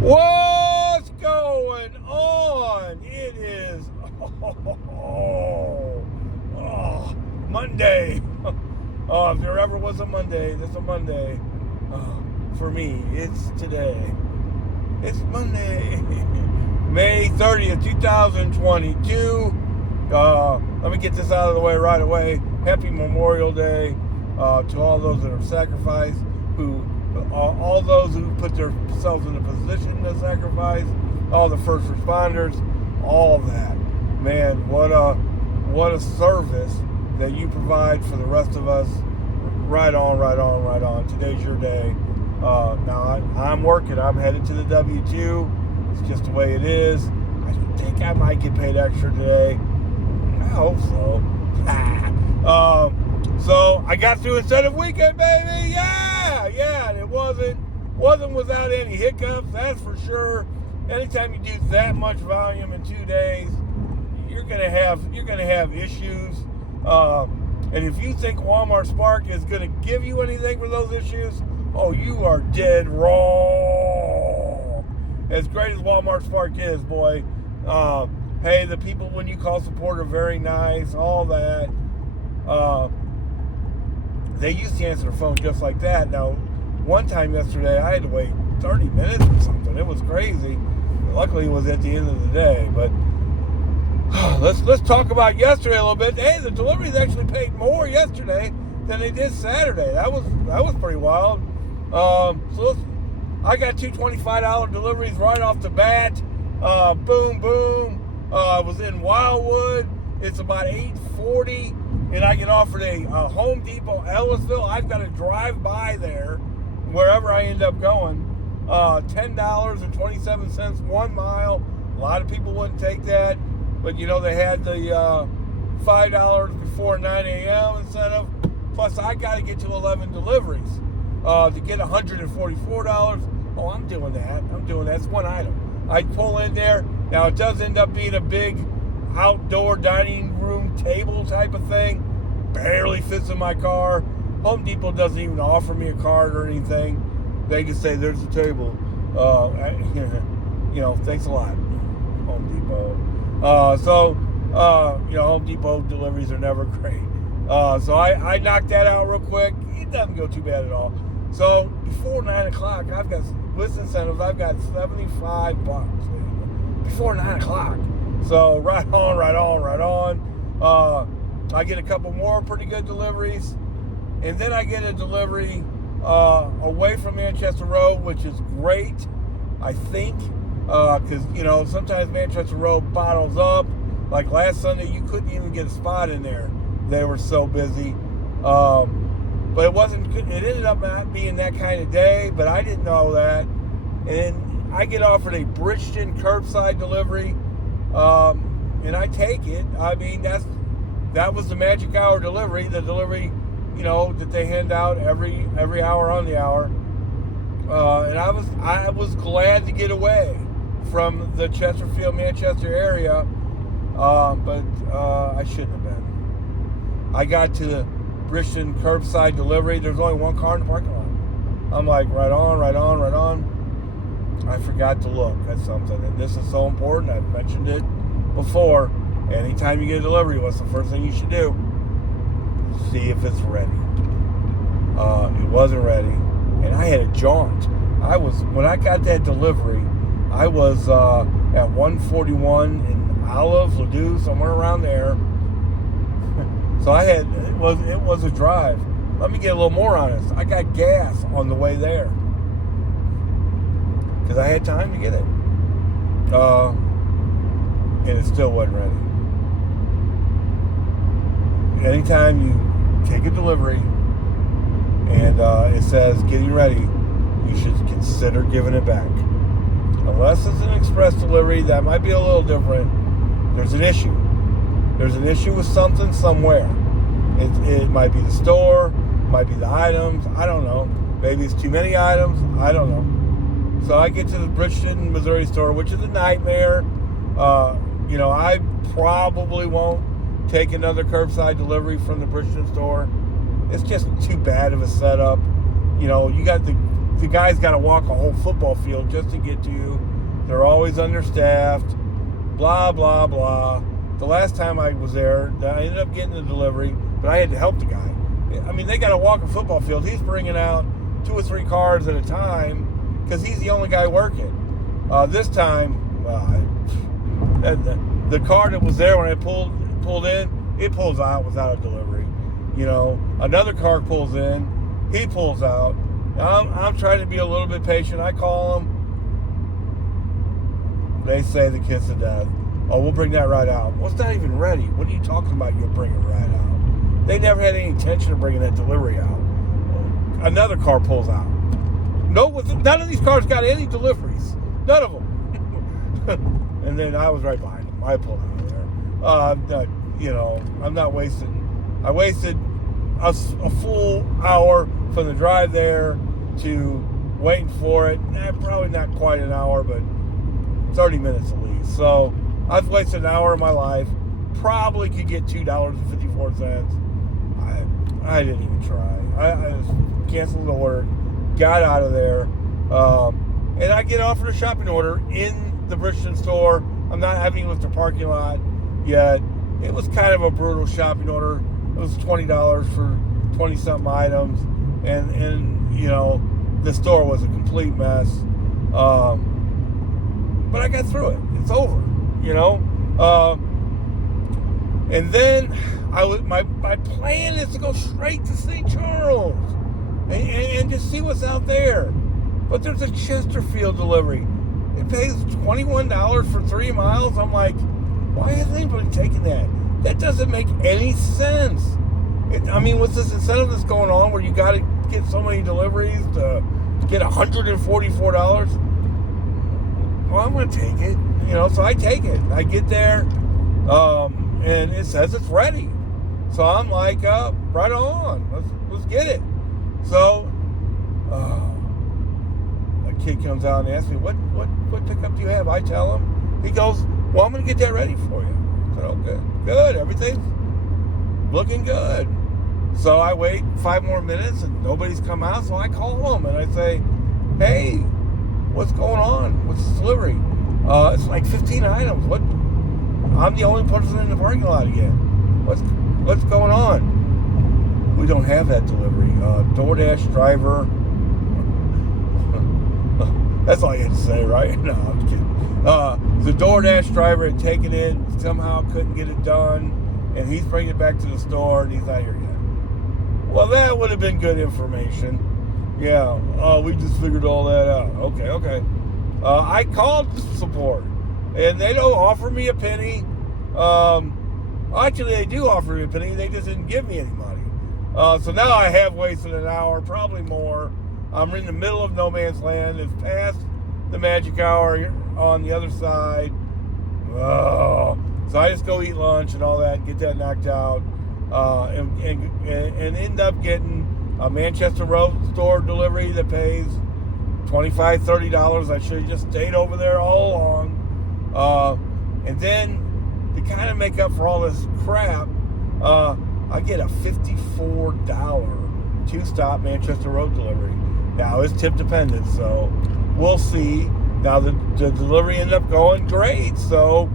What's going on? It is Monday. If there ever was a Monday, this is a Monday. For me, it's today. It's Monday, May 30th, 2022. Let me get this out of the way right away. Happy Memorial Day to all those that have sacrificed, all those who put themselves in a position to sacrifice, all the first responders, all of that. Man, what a service that you provide for the rest of us. Right on. Today's your day. Now I'm working. I'm headed to the W-2. It's just the way it is. I think I might get paid extra today. I hope so. So I got through incentive weekend, baby. Yeah, and it wasn't without any hiccups, that's for sure. Anytime you do that much volume in 2 days, you're gonna have issues. And if you think Walmart Spark is gonna give you anything for those issues, oh, you are dead wrong. As great as Walmart Spark is, boy. Hey, the people when you call support are very nice, all that. They used to answer the phone just like that. Now, one time yesterday, I had to wait 30 minutes or something. It was crazy. Luckily, it was at the end of the day. But let's talk about yesterday a little bit. Hey, the deliveries actually paid more yesterday than they did Saturday. That was pretty wild. So I got two $25 deliveries right off the bat. Boom. I was in Wildwood. It's about 8:40. And I get offered a Home Depot, Ellisville. I've got to drive by there, wherever I end up going. $10.27, 1 mile. A lot of people wouldn't take that. But, they had the $5 before 9 a.m. incentive. Plus, I got to get to 11 deliveries to get $144. Oh, I'm doing that. It's one item. I pull in there. Now, it does end up being a big outdoor dining room table type of thing. Barely fits in my car. Home Depot doesn't even offer me a card or anything. They can say there's a table. Thanks a lot, Home Depot. Home Depot deliveries are never great. So I knocked that out real quick. It doesn't go too bad at all. So before 9 o'clock, with incentives, I've got $75 before 9 o'clock. So right on. I get a couple more pretty good deliveries, and then I get a delivery away from Manchester Road, which is great, I think, because sometimes Manchester Road bottles up. Like last Sunday, you couldn't even get a spot in there; they were so busy. But it wasn't. It ended up not being that kind of day, but I didn't know that, and I get offered a Bridgeton curbside delivery. And I take it. I mean, that was the magic hour delivery. The delivery, that they hand out every hour on the hour. And I was glad to get away from the Chesterfield, Manchester area. But I shouldn't have been. I got to the Bridgeton curbside delivery. There's only one car in the parking lot. I'm like, right on. I forgot to look at something, and this is so important. I've mentioned it before. Anytime you get a delivery, what's the first thing you should do? See if it's ready. It wasn't ready, and I had a jaunt. When I got that delivery, I was at 141 in Olive, Ladue, somewhere around there. So it was a drive. Let me get a little more honest. I got gas on the way there, because I had time to get it. And it still wasn't ready. Anytime you take a delivery and it says getting ready, you should consider giving it back. Unless it's an express delivery, that might be a little different. There's an issue. There's an issue with something somewhere. It might be the store, it might be the items, I don't know. Maybe it's too many items, I don't know. So I get to the Bridgeton, Missouri store, which is a nightmare. I probably won't take another curbside delivery from the Bridgeton store. It's just too bad of a setup. You got the the guy's got to walk a whole football field just to get to you. They're always understaffed. Blah, blah, blah. The last time I was there, I ended up getting the delivery, but I had to help the guy. I mean, they got to walk a football field. He's bringing out 2 or 3 cars at a time because he's the only guy working. This time, the car that was there when I pulled in, it pulls out without a delivery. You know, another car pulls in, he pulls out. I'm trying to be a little bit patient. I call them. They say the kiss of death. Oh, we'll bring that right out. Well, it's not even ready. What are you talking about? You'll bring it right out. They never had any intention of bringing that delivery out. Another car pulls out. None of these cars got any deliveries. None of them. And then I was right behind them. I pulled out of there. I'm not wasting. I wasted a full hour from the drive there to waiting for it. Probably not quite an hour, but 30 minutes at least. So I've wasted an hour of my life. Probably could get $2.54. I didn't even try. I just canceled the order, got out of there, and I get offered a shopping order in the Bridgeton store. I'm not having it with the parking lot yet. It was kind of a brutal shopping order. It was $20 for 20-something items, and you know, the store was a complete mess. But I got through it. It's over, you know. And then my plan is to go straight to St. Charles and just see what's out there. But there's a Chesterfield delivery. It pays $21 for 3 miles. I'm like, why hasn't anybody taken that? That doesn't make any sense. With this incentive that's going on where you got to get so many deliveries to get $144, well, I'm going to take it. You know, so I take it. I get there, and it says it's ready. So I'm like, right on. Let's get it. So a kid comes out and asks me, what pickup do you have? I tell him. He goes, well, I'm going to get that ready for you. I said, oh, good. Everything's looking good. So I wait 5 more minutes, and nobody's come out. So I call them, and I say, hey, what's going on? What's the delivery? It's like 15 items. What? I'm the only person in the parking lot again. What's going on? We don't have that delivery. DoorDash driver. That's all you had to say, right? No, I'm kidding. The DoorDash driver had taken it, somehow couldn't get it done, and he's bringing it back to the store, and he's not here yet. Well, that would have been good information. Yeah, we just figured all that out. Okay. I called support, and they don't offer me a penny. Actually, they do offer me a penny. They just didn't give me any money. So now I have wasted an hour, probably more. I'm in the middle of no man's land. It's past the magic hour on the other side. So I just go eat lunch and all that, get that knocked out, and end up getting a Manchester Road store delivery that pays $25, $30. I should have just stayed over there all along. And then to kind of make up for all this crap, I get a $54 2-stop Manchester Road delivery. Now it's tip dependent, so we'll see. Now the delivery ended up going great, so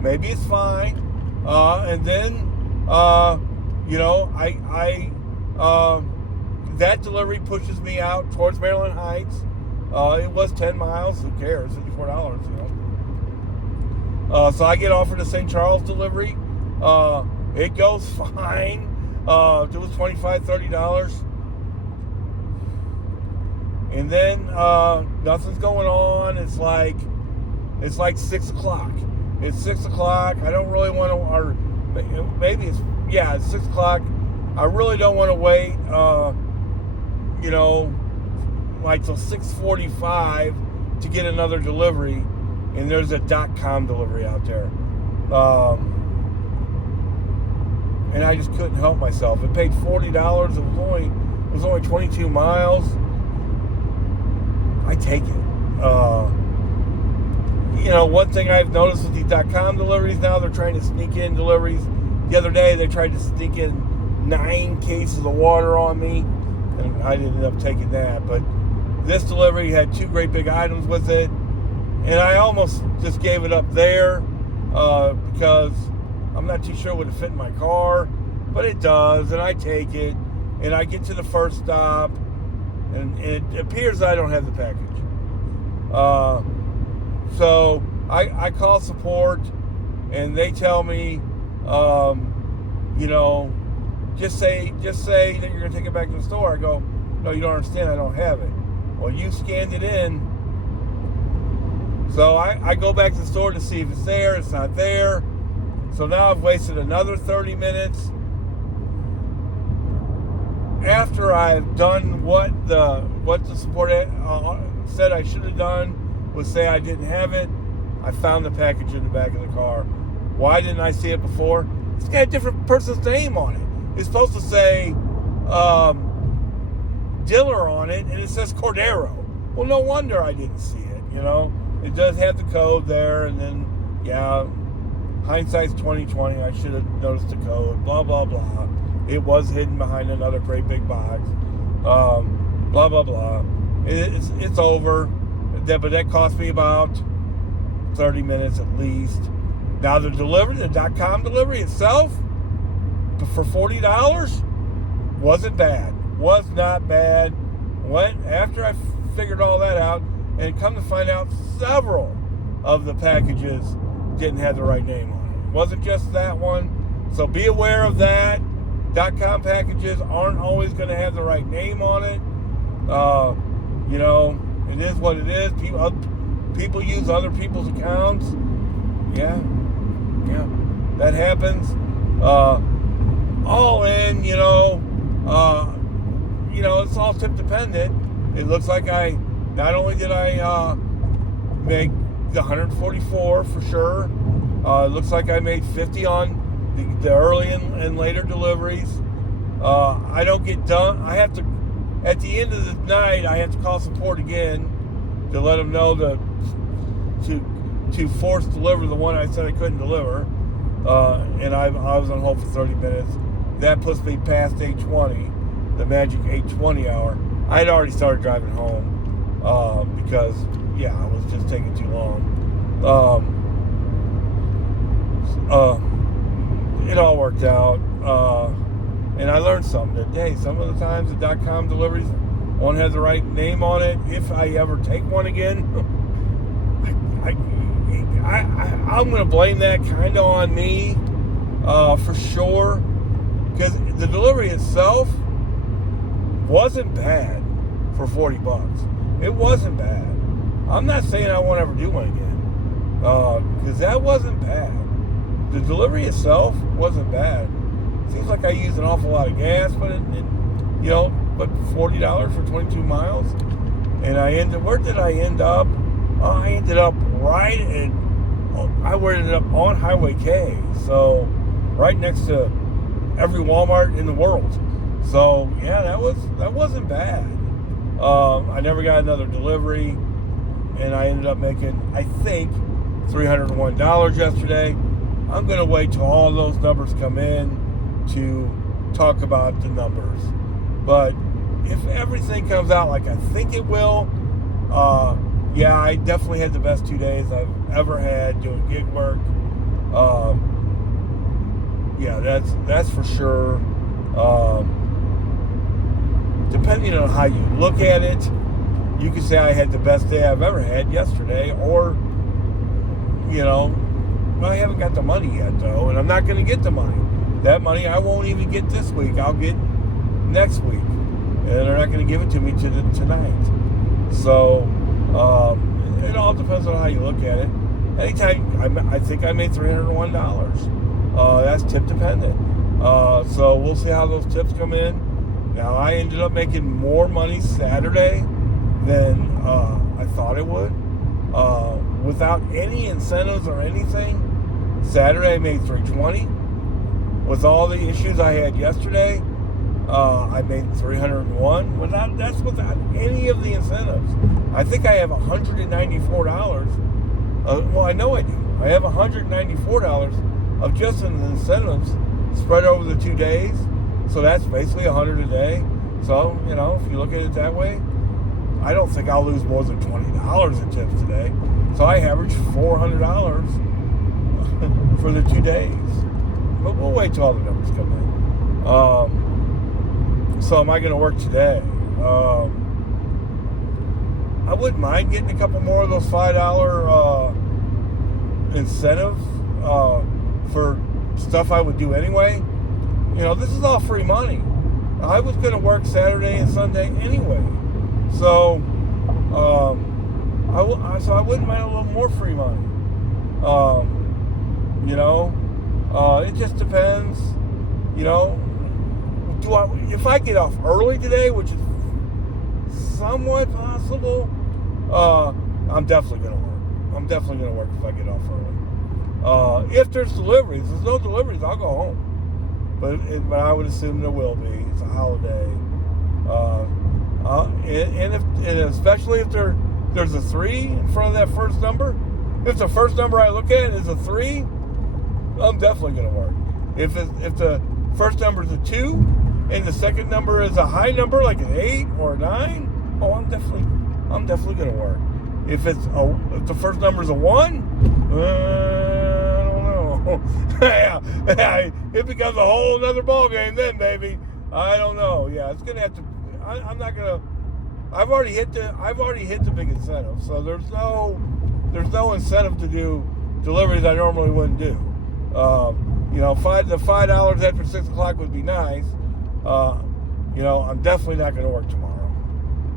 maybe it's fine. And then that delivery pushes me out towards Maryland Heights. It was 10 miles. Who cares? $54, you know. So I get offered a St. Charles delivery. It goes fine. It was $25, $30. And then nothing's going on. It's like 6 o'clock. It's 6 o'clock. I don't really want to, or maybe it's 6 o'clock. I really don't want to wait, till 6:45 to get another delivery. And there's a .com delivery out there. And I just couldn't help myself. It paid $40. It was only 22 miles. I take it. One thing I've noticed with these .com deliveries now, they're trying to sneak in deliveries. The other day, they tried to sneak in 9 cases of water on me, and I ended up taking that. But This delivery had 2 great big items with it, and I almost just gave it up there because I'm not too sure what would fit in my car, but it does, and I take it, and I get to the first stop, and it appears I don't have the package. So I call support, and they tell me, just say that you're going to take it back to the store. I go, no, you don't understand, I don't have it. Well, you scanned it in. So I go back to the store to see if it's there. It's not there. So now I've wasted another 30 minutes. After I've done what the support said I should have done, was say I didn't have it, I found the package in the back of the car. Why didn't I see it before? It's got a different person's name on it. It's supposed to say Diller on it, and it says Cordero. Well, no wonder I didn't see it, It does have the code there, and then, hindsight's 20/20. I should have noticed the code, blah, blah, blah. It was hidden behind another great big box. Blah, blah, blah. It's over. But that cost me about 30 minutes at least. Now the .com delivery itself, for $40, wasn't bad. Was not bad. After I figured all that out, and come to find out several of the packages didn't have the right name on it. It wasn't just that one. So be aware of that. .com packages aren't always going to have the right name on it. It is what it is. People use other people's accounts. Yeah, that happens. All in, it's all tip dependent. It looks like not only did I make the 144 for sure, it looks like I made 50 on the early and later deliveries. I don't get done. I have to, at the end of the night, I have to call support again to let them know to force deliver the one I said I couldn't deliver. And I was on hold for 30 minutes. That puts me past 8:20, the magic 8:20 hour. I had already started driving home because, I was just taking too long. It all worked out. And I learned something that, hey, some of the times the .com deliveries won't have the right name on it. If I ever take one again, I'm going to blame that kind of on me for sure, because the delivery itself wasn't bad for $40. It wasn't bad. I'm not saying I won't ever do one again, because that wasn't bad. The delivery itself wasn't bad. Seems like I used an awful lot of gas, but but $40 for 22 miles, and where did I end up? I ended up I ended up on Highway K, so right next to every Walmart in the world. So that wasn't bad. I never got another delivery, and I ended up making, I think, $301 yesterday. I'm going to wait till all those numbers come in to talk about the numbers. But if everything comes out like I think it will, I definitely had the best 2 days I've ever had doing gig work. That's for sure. Depending on how you look at it, you could say I had the best day I've ever had yesterday, or, I haven't got the money yet, though, and I'm not going to get the money. That money I won't even get this week. I'll get next week, and they're not going to give it to me tonight. So it all depends on how you look at it. Anytime, I think I made $301. That's tip dependent. So we'll see how those tips come in. Now, I ended up making more money Saturday than I thought it would. Without any incentives or anything, Saturday I made $320. With all the issues I had yesterday, I made $301. That's without any of the incentives. I think I have $194. Well, I know I do. I have $194 of just in the incentives spread over the 2 days. So that's basically $100 a day. So, if you look at it that way, I don't think I'll lose more than $20 in tips today. So I averaged $400 for the 2 days. But we'll wait till all the numbers come in. So am I going to work today? I wouldn't mind getting a couple more of those $5 incentive for stuff I would do anyway. This is all free money. I was going to work Saturday and Sunday anyway. So I wouldn't mind a little more free money. It just depends. If I get off early today, which is somewhat possible, I'm definitely going to work. I'm definitely going to work if I get off early. If there's deliveries, there's no deliveries, I'll go home. But I would assume there will be. It's a holiday. And especially if there's a 3 in front of that first number. If the first number I look at is a 3, I'm definitely going to work. If the first number is a 2 and the second number is a high number like an 8 or a 9, I'm definitely going to work. If the first number is a 1, I don't know. Yeah, it becomes a whole nother ball game then, baby. I don't know. Yeah, it's gonna have to. I'm not gonna. I've already hit the big incentive, so there's no incentive to do deliveries I normally wouldn't do. The $5 after 6 o'clock would be nice. I'm definitely not going to work tomorrow.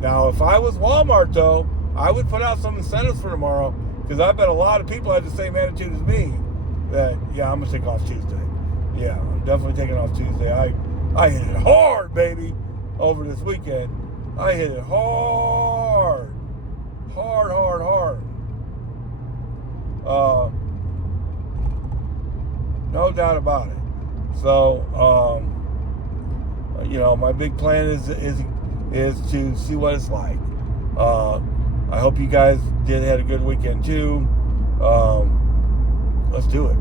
Now, if I was Walmart though, I would put out some incentives for tomorrow, because I bet a lot of people have the same attitude as me. That I'm gonna take off Tuesday. Yeah, I'm definitely taking off Tuesday. I hit it hard, baby, over this weekend. I hit it hard. No doubt about it. So, my big plan is to see what it's like. I hope you guys had a good weekend too. Let's do it.